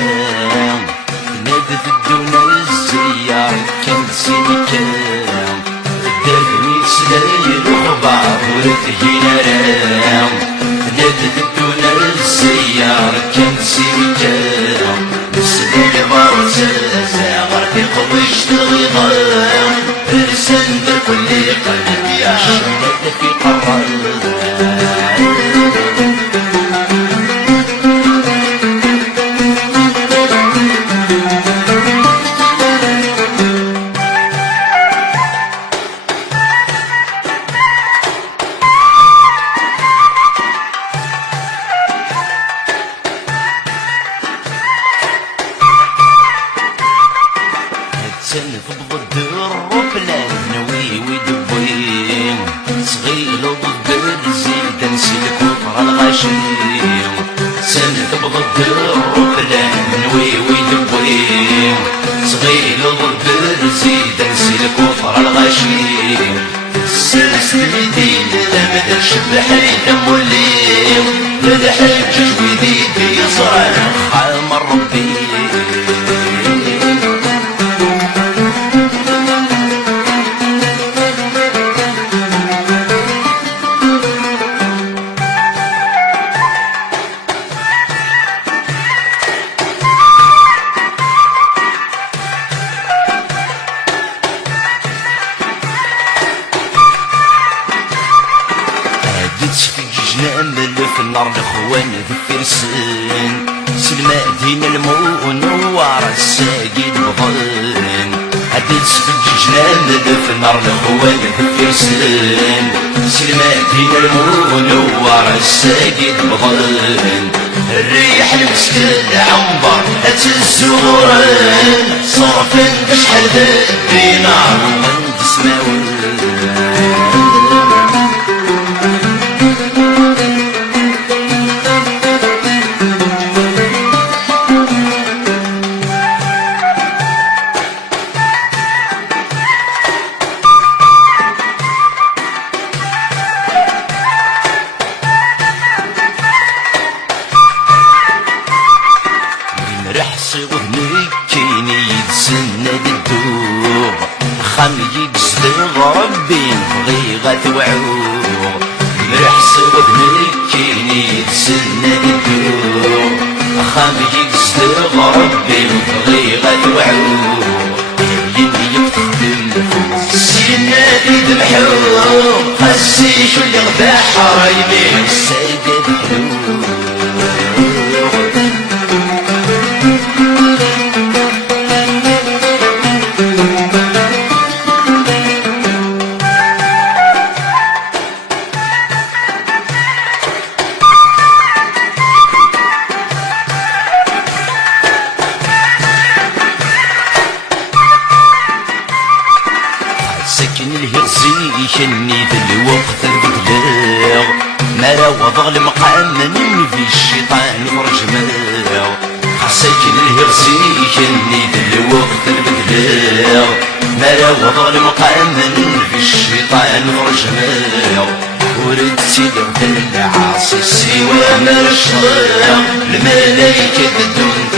كان نادت الدنيا الزيار كانت سيني كان دارتني سلايل وخبار ورتجينا رام نادت الدنيا الزيار كانت سيني كان سلايل بارسة غرفي قويش الغضام رسان در كل قلب يا شمال في قرار تنفض الروبلان نوي ويدوين صغير ضد الزيد نسيلك وفر الغشيم تنفض الروبلان نوي ويدوين صغير ضد الزيد نسيلك وفر الغشيم السلسل دين لما تشبح لي دم الليل للحج جويدي يصرع خام ربي جنامل في النار الاخوان ذكرسن سلمى دين المنور الساقي بظن عدت سفج جنامل في النار الاخوان ذكرسن سلمى دين المنور الساقي بظن الريح المسك العنبر الزغران صرفن بشحال ذبي نار وغند سماوي كيني يتسنى بالدور خام يقصد ربي بغي غتوعوه مرحص وبنك كيني يتسنى بالدور خام يقصد ربي بغي غتوعوه يني يفتدم سينا يدمحوه خسي شو اللي غدا حرايمي السيدة بحلوه سكن الهرزي يشني في الوقت البدلاغ مرا وضغ المقام من في الشيطان ورجماغ سكن الهرزي يشني في الوقت البدلاغ مرا وضغ المقام من في الشيطان ورجماغ وردتي لغدا العاصي سوى مرشلاغ الملايكة بدون